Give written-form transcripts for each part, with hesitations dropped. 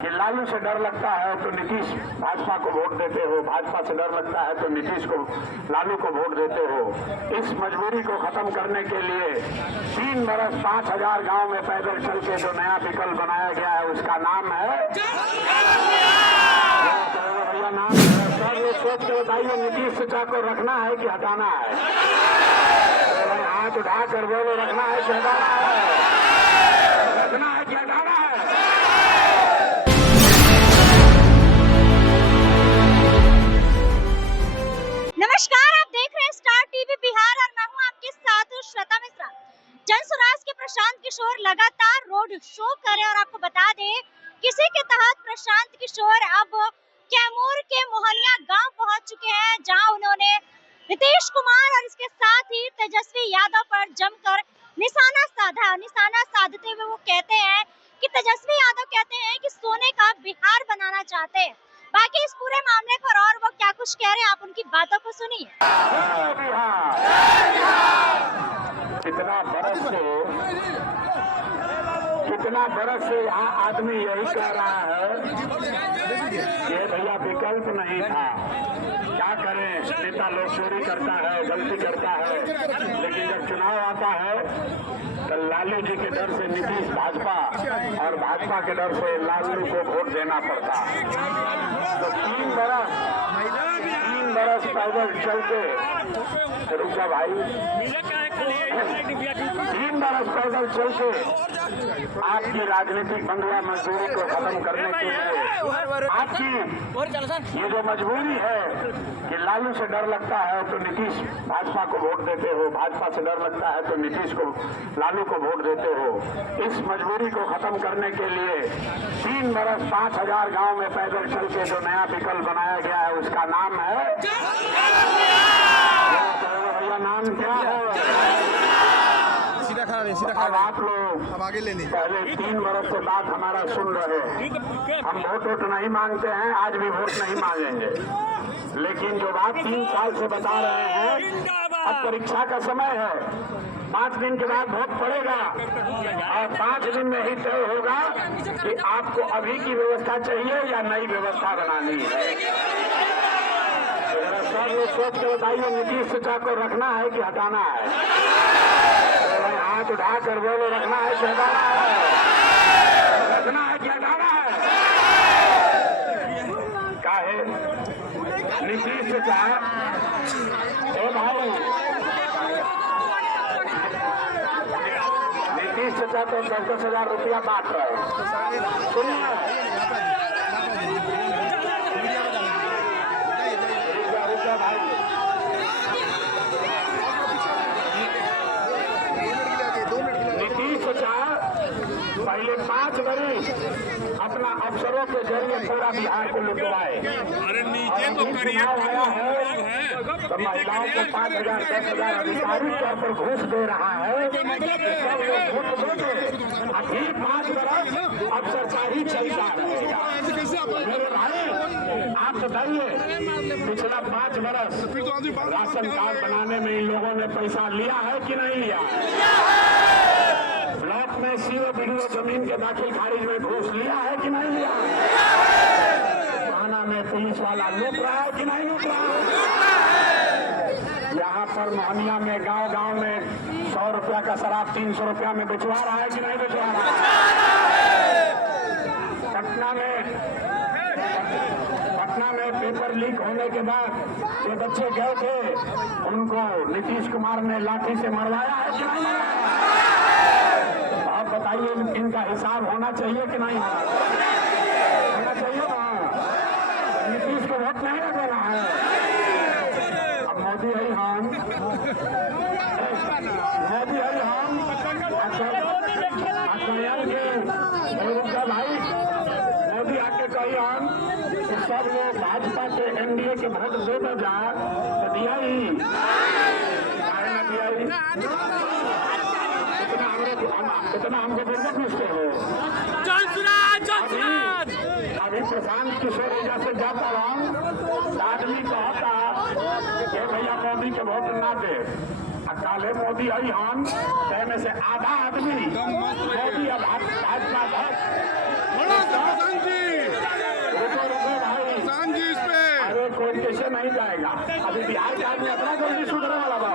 कि लालू से डर लगता है तो नीतीश भाजपा को वोट देते हो, भाजपा से डर लगता है तो नीतीश को लालू को वोट देते हो। इस मजबूरी को खत्म करने के लिए 3 बरस 5000 गांव में पैदल चल के जो नया विकल्प बनाया गया है उसका नाम है भैया नाम है। सब लोग सोच के बताइए नीतीश चाचा को रखना है कि हटाना है? हाथ उठा कर बोलो, रखना है कि हटाना है? रखना है कि हटाना है? नमस्कार, आप देख रहे हैं स्टार टीवी बिहार और मैं हूं आपके साथ श्वेता मिश्रा। जन स्वराज के प्रशांत किशोर लगातार रोड शो करे और आपको बता दें किसी के तहत प्रशांत किशोर अब कैमूर के मोहनिया गांव पहुंच चुके हैं, जहां उन्होंने नीतीश कुमार और इसके साथ ही तेजस्वी यादव पर जमकर निशाना साधा। निशाना साधते हुए वो कहते हैं कि तेजस्वी यादव कहते हैं कि सोने का बिहार बनाना चाहते हैं। बाकी इस पूरे मामले पर और वो क्या कुछ कह रहे हैं, आप उनकी बातों को सुनिए। कितना बरस से यहाँ आदमी यही कह रहा है कि भैया विकल्प नहीं था, क्या करें, नेता लोग चोरी करता है, गलती करता है, लेकिन जब चुनाव आता है तो लालू जी के डर से नीतीश भाजपा और भाजपा के डर से लालू को वोट देना पड़ता। तो 3 बरस पैदल चल के रुका भाई 3 बरस पैदल चल के आपकी राजनीतिक बंधुआ मजदूरी को खत्म करने के लिए आपकी ये जो मजबूरी है कि लालू से डर लगता है तो नीतीश भाजपा को वोट देते हो, भाजपा से डर लगता है तो नीतीश को लालू को वोट देते हो। इस मजबूरी को खत्म करने के लिए 3 बरस 5000 गांव में पैदल चल के जो नया विकल्प बनाया गया है उसका नाम है भैया नाम क्या है? अब आप लोग आगे ले पहले 3 बरस से बात हमारा सुन रहे हैं। हम वोट नहीं मांगते हैं, आज भी वोट नहीं मांगेंगे, लेकिन जो बात 3 साल से बता रहे हैं, अब परीक्षा का समय है, 5 दिन के बाद वोट पड़ेगा और 5 दिन में ही तय होगा कि आपको अभी की व्यवस्था चाहिए या नई व्यवस्था बनानी है। सब लोग सोच के बताइए नीतीश चाचा को रखना है कि हटाना है? हाथ उठा कर बोलो, रखना है कि हटाना है? रखना है कि हटाना है? काहे नीतीश चाचा भाई, नीतीश चाचा तो 10-10 हजार रुपया बांट रहे हैं। सुनिए पहले 5 वर्ष अपना अफसरों के जरिए पूरा बिहार को लुटवाए। अरे नीचे तो करिए, आया है तो महिलाओं को 5000 10,000 अधिकारी तौर पर घूस दे रहा है। अभी 5 वर्ष अफसरशाही चलता रहेगा। मेरे भाई आप बताइए, पिछला 5 वर्ष राशन कार्ड बनाने में इन लोगों ने पैसा लिया है कि नहीं लिया है? ब्लॉक में सीओ बीडीओ जमीन के दाखिल खारिज में घूस लिया है कि नहीं लिया है? थाना में पुलिस वाला लूट रहा है कि नहीं लूट रहा है? यहाँ पर मोहनिया में गांव में 100 रुपया का शराब 300 रुपया में बेचवा रहा है कि नहीं बेचवा रहा है? पटना में पेपर लीक होने के बाद जो बच्चे गए थे उनको नीतीश कुमार ने लाठी से मरवाया है कि नहीं मरवाया? आप बताइए, इनका हिसाब होना चाहिए कि नहीं होना चाहिए? नीतीश को वोट नहीं देना है। अब मोदी है हम, भाई मोदी आके कही हम सब लोग भाजपा के एनडीए के वोट दे दो जा तो दिया ही इतना हमको बोलना पूछते हो। अभी प्रशांत किशोर एजा से जाता रहा, आदमी कहता कि भैया मोदी के वोट ना दे। काले मोदी आई हम में से आधा आदमी मोदी भाजपा नहीं जाएगा। अभी बिहार के आदमी अपना जल्दी सुधरने वाला बा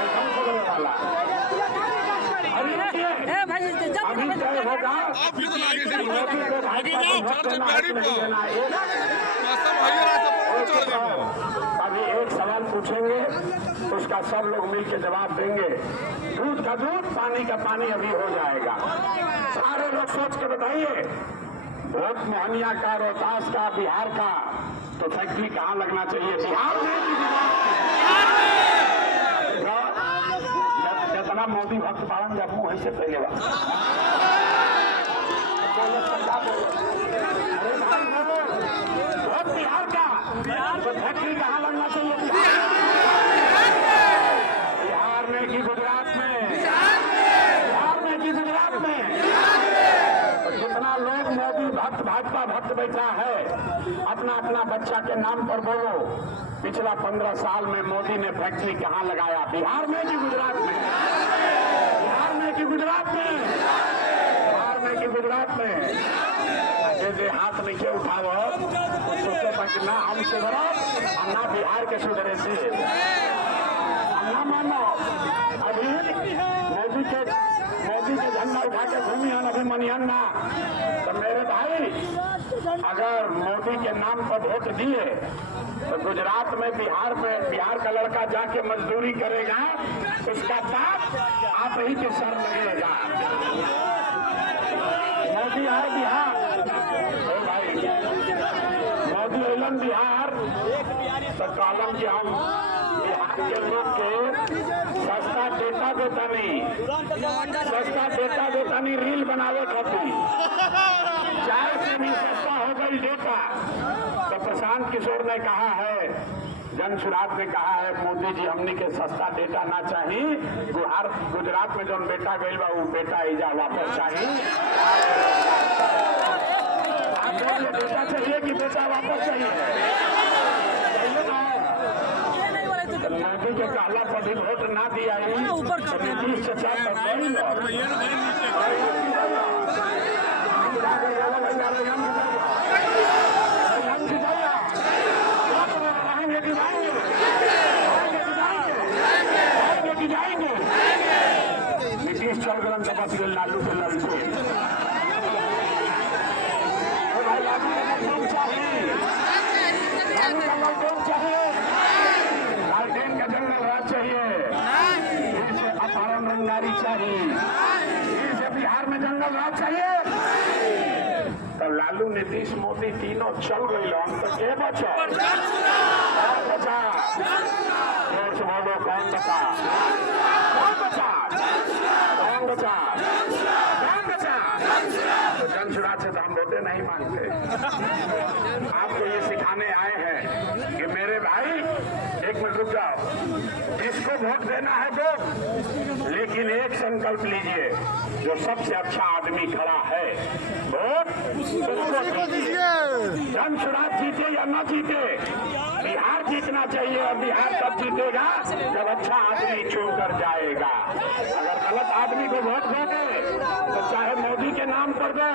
एकदम सुधरने वाला। अभी तय होगा अभी एक सवाल पूछेंगे, उसका सब लोग मिलकर जवाब देंगे। दूध का दूध, पानी का पानी अभी हो जाएगा। सारे लोग सोच के बताइए, वोट मोहनिया का, रोहतास का, बिहार का, तो फैक्ट्री कहाँ लगना चाहिए? बिहार में जितना मोदी भक्त पालन जब मुँह से पहले वोट बिहार का, तो फैक्ट्री कहाँ लगना चाहिए? बिहार में कि गुजरात में? बिहार में कि गुजरात में? जितना लोग मोदी भक्त, भाजपा भक्त बैठा है, अपना अपना बच्चा के नाम पर बोलो, पिछला 15 साल में मोदी ने फैक्ट्री कहाँ लगाया? बिहार में कि गुजरात में? बिहार में कि गुजरात में? बिहार में कि गुजरात में? जे हाथ नीचे उठाओ तो सोचे था कि ना हम सुधरब और ना बिहार के सुधरे से ना मानो। अभी मोदी के झंडा उठा के घूमी हन, अभी मनिहन ना। तो मेरे भाई, अगर मोदी के नाम पर वोट दिए तो गुजरात में, बिहार का लड़का जाके मजदूरी करेगा, उसका बाप आप ही के सर लगेगा। मोदी आए बिहार, भाई मोदी एलन बिहार तो कॉलम की हम बिहार के लोग के सस्ता डेटा देता नहीं, रील बनावे खातिर चाय से भी सस्ता हो गई डेटा। तो प्रशांत किशोर ने कहा है, जन सुराग ने कहा है, मोदी जी हमनी के सस्ता डेटा ना चाहिए, गुजरात में जो बेटा गई बा वो बेटा इजा वापस चाहिए। बेटा चाहिए कि बेटा वापस चाहिए? मोदी के कहला पर भी वोट ना दिया, नीतीश चचा जाएंगे। नीतीश चल गलन तो बस लालू के लल से लालटेन का जंगल राज चाहिए, अपहरण रंगदारी चाहिए, बिहार में जंगल राज चाहिए। तो लालू, नीतीश, मोदी तीनों चल गई, हम तो के बचा? कौन बचा? जोर से बोलो, कौन बचा? कौन बचा? कौन बचा? कौन बचा? तो जन सुराज से तो हम वोटे नहीं मांगते। आपको ये सिखाने आए हैं कि मेरे भाई, एक मिनट रुक जाओ, जिसको वोट देना है दो, लेकिन एक संकल्प लीजिए, जो सबसे अच्छा आदमी खड़ा है वोट उसको दीजिए। जन सुराज जीते या न जीते, बिहार जीतना चाहिए। और बिहार तब जीतेगा जब अच्छा आदमी चुनकर जाएगा। अगर गलत आदमी को वोट दोगे तो चाहे मोदी के नाम पर दो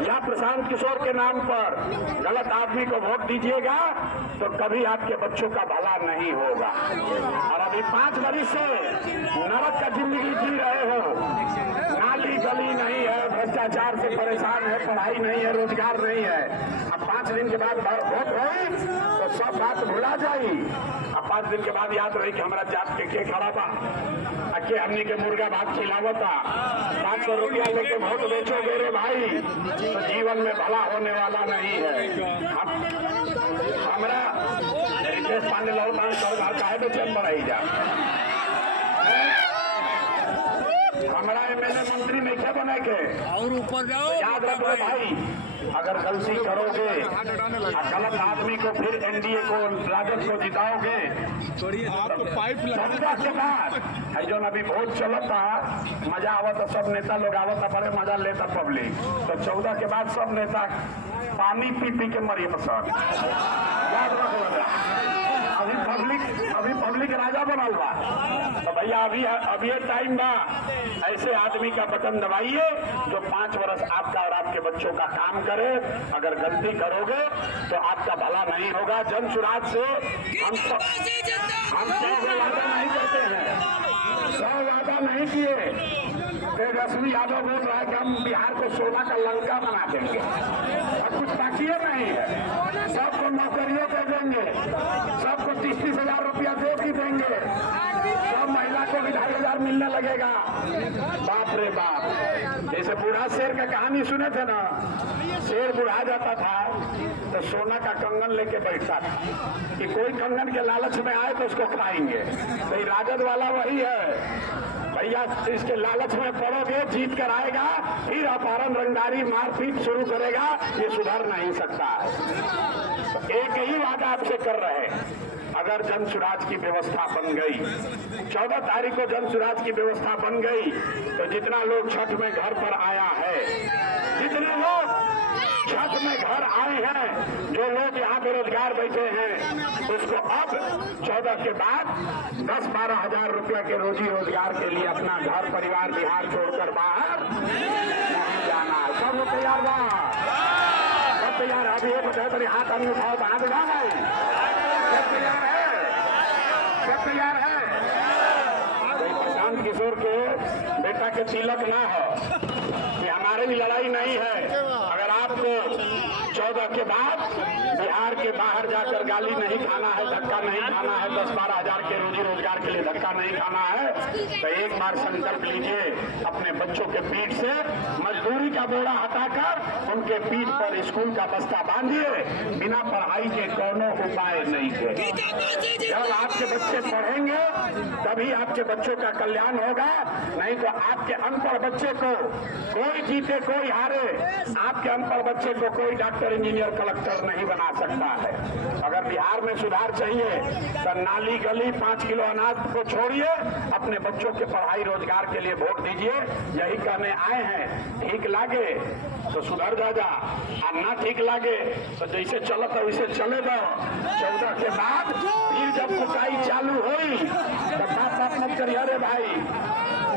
या प्रशांत किशोर के नाम पर गलत आदमी को वोट दीजिएगा तो कभी आपके बच्चों का भला नहीं होगा। और अभी 5 वर्ष से नरक का जिंदगी जी रहे हो, नाली गली नहीं है, भ्रष्टाचार से परेशान है, पढ़ाई नहीं है, रोजगार नहीं है। अब 5 दिन के बाद वोट होई तो सब बात भुला जाई। अब 5 दिन के बाद याद रही कि हमारा जात के खड़ा बा, के हमनी के मुर्गा भात खिलावता, 500 रुपया लेके वोट बेचो मेरे भाई, तो जीवन में भला होने वाला नहीं है। हमारा रितेश पांडे लौटान सरकार काहे बेचन बढ़ाई जा, हमारा एमएलए मंत्री नहीं क्या बने के और ऊपर जाओ। याद रखो भाई, अगर गलती करोगे, गलत आदमी को फिर एनडीए को, राजद को जिताओगे, आपको पाइप के बाद जो अभी वोट चलता, मजा आवता, सब नेता लोग आवता, बड़े मजा लेता पब्लिक। तो 14 के बाद सब नेता पानी पी के मरी मसर, याद रखो। अभी पब्लिक राजा बनल बा। तो भैया अभी टाइम बा, ऐसे आदमी का बटन दबाइए जो 5 वर्ष आपका और आपके बच्चों का काम करे। अगर गलती करोगे तो आपका भला नहीं होगा। जन सुराज से हम सब वादा नहीं करते हैं, 100 वादा नहीं किए। तेजस्वी यादव बोल रहा है कि हम बिहार को सोना का लंका बना देंगे और कुछ बाकी नहीं है। सबको नौकरियों दे देंगे, सबको 30-30 हजार रुपया दे भी देंगे, सब महिला को भी 2,500 मिलने लगेगा। बाप रे बाप, जैसे बूढ़ा शेर का कहानी सुने थे ना, शेर बुढ़ा जाता था तो सोना का कंगन लेके बैठता था कि कोई कंगन के लालच में आए तो उसको खाएंगे। तो ये राजद वाला वही है भैया, इसके लालच में पड़ोगे, जीत कर आएगा, फिर अपहरण, रंगदारी, मारपीट शुरू करेगा। ये सुधर नहीं सकता है। तो एक ही वादा आपसे कर रहे हैं, अगर जन सुराज की व्यवस्था बन गई, 14 तारीख को जन सुराज की व्यवस्था बन गई, तो जितना लोग छठ में घर पर आया है, जितने लोग छठ में घर आए हैं, जो लोग यहाँ बेरोजगार बैठे हैं, उसको अब 14 के बाद 10-12 हजार रुपया के रोजी रोजगार के लिए अपना घर परिवार बिहार छोड़कर बाहर नहीं जाना। सब लोग तैयार बा, सब तैयार। अभी ये बताए मेरे हाथ आदमी उठाओ तो हाथ उठा गए, सब तैयार है, सब तैयार है। प्रशांत किशोर के बेटा के तिलक ना हो, ये हमारे भी लड़ाई नहीं है। अगर आपको 14 के बाद बिहार के बाहर जाकर गाली नहीं खाना है, धक्का नहीं खाना है, 10-12 हजार के रोजी रोजगार के लिए धक्का नहीं खाना है, तो एक बार संकल्प लीजिए, अपने बच्चों के पीठ से मजदूरी का बोरा हटाकर उनके पीठ पर स्कूल का बस्ता बांधिए। बिना पढ़ाई के कोनो उपाय नहीं है। जब आपके बच्चे पढ़ेंगे तभी आपके बच्चों का कल्याण होगा, नहीं तो आपके अनपढ़ बच्चे को कोई जीते कोई हारे, आपके अनपढ़ बच्चे को कोई डॉक्टर, इंजीनियर, कलेक्टर नहीं बना सकता है। अगर बिहार में सुधार चाहिए तो नाली गली 5 किलो अनाज को छोड़िए, अपने बच्चों के पढ़ाई रोजगार के लिए वोट दीजिए। यही कहने आए हैं, ठीक लागे तो सुधर जा, और ना ठीक लागे तो जैसे चलत है वैसे चले दो। 14 के बाद फिर जब कुटाई चालू हुई तो बात मत करिए रे भाई।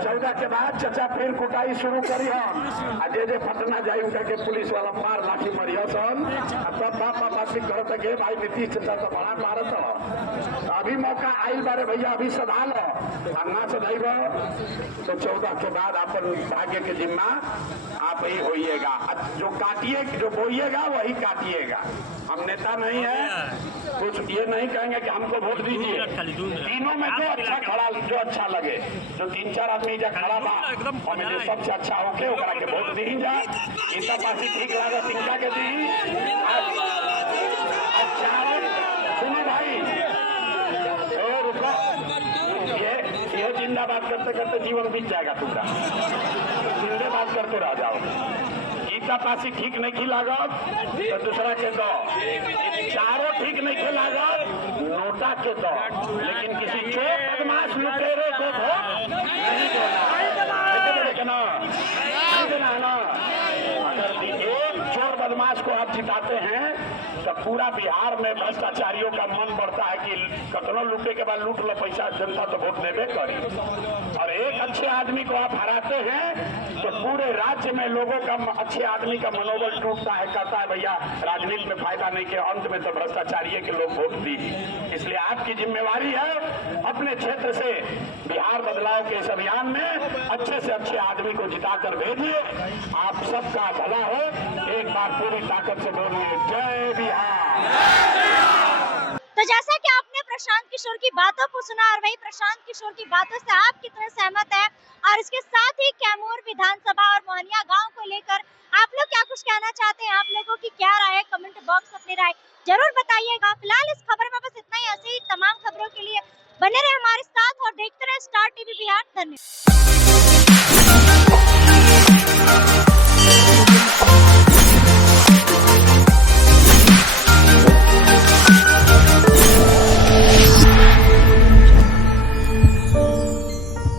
14 के बाद चचा फिर कुटाई शुरू करी हम, जे पटना जाई उठे के पुलिस वाला मार लाठी मरिया सन, तब बात करत के भाई नीतीश चचा तो बड़ा मारत हो। अभी मौका आई बारे भैया, अभी सधा लो, ना सधाइब तो 14 के बाद अपन भाग्य के जिम्मा आप ही होइएगा। जो काटिए, जो बोइएगा वही काटिएगा। हम नेता नहीं है, कुछ ये नहीं कहेंगे कि हमको वोट दीजिए। तीनों में जो अच्छा खड़ा, जो अच्छा लगे, जो 3-4 आदमी जा खड़ा बा, हमें जो सबसे अच्छा होके ओकरा के वोट दी जा। इनका पासी ठीक लागत इनका के दी। सुनो भाई, ये जिंदाबाद करते करते जीवन बीत जाएगा पूरा, जिंदाबाद करते रह जाओ। गीता पासी ठीक नहीं खिलागत तो दूसरा के दो, चारों ठीक नहीं खिलागत नोटा के दो, लेकिन किसी चोर बदमाश लुटेरे को वोट नहीं देना, नहीं देना ना। अगर एक चोर बदमाश को आप जिताते हैं तो पूरा बिहार में भ्रष्टाचारियों का मन बढ़ता है कि कतनो लूटे के बाद लूट लो पैसा, जनता तो वोट देवे करी। और एक अच्छे आदमी को आप हराते हैं तो पूरे राज्य में लोगों का, अच्छे आदमी का मनोबल टूटता है, कहता है भैया राजनीति में फायदा नहीं के, अंत में तो भ्रष्टाचारी के लोग वोट दी। इसलिए आपकी जिम्मेवारी है अपने क्षेत्र से बिहार बदलाव के इस अभियान में अच्छे से अच्छे आदमी को जिताकर भेजिए। आप सबका भला हो। एक बार पूरी ताकत से बोलिए जय बिहार। तो जैसा कि आपने प्रशांत किशोर की बातों को सुना और वही प्रशांत किशोर की बातों से आप कितने सहमत हैं, और इसके साथ ही कैमूर विधानसभा और मोहनिया गांव को लेकर आप लोग क्या कुछ कहना चाहते हैं, आप लोगों की क्या राय है, कमेंट बॉक्स अपनी राय जरूर बताइएगा। फिलहाल इस खबर में बस इतना ही। ऐसे ही तमाम खबरों के लिए बने रहे हमारे साथ और देखते रहे स्टार टीवी बिहार। धन्यवाद।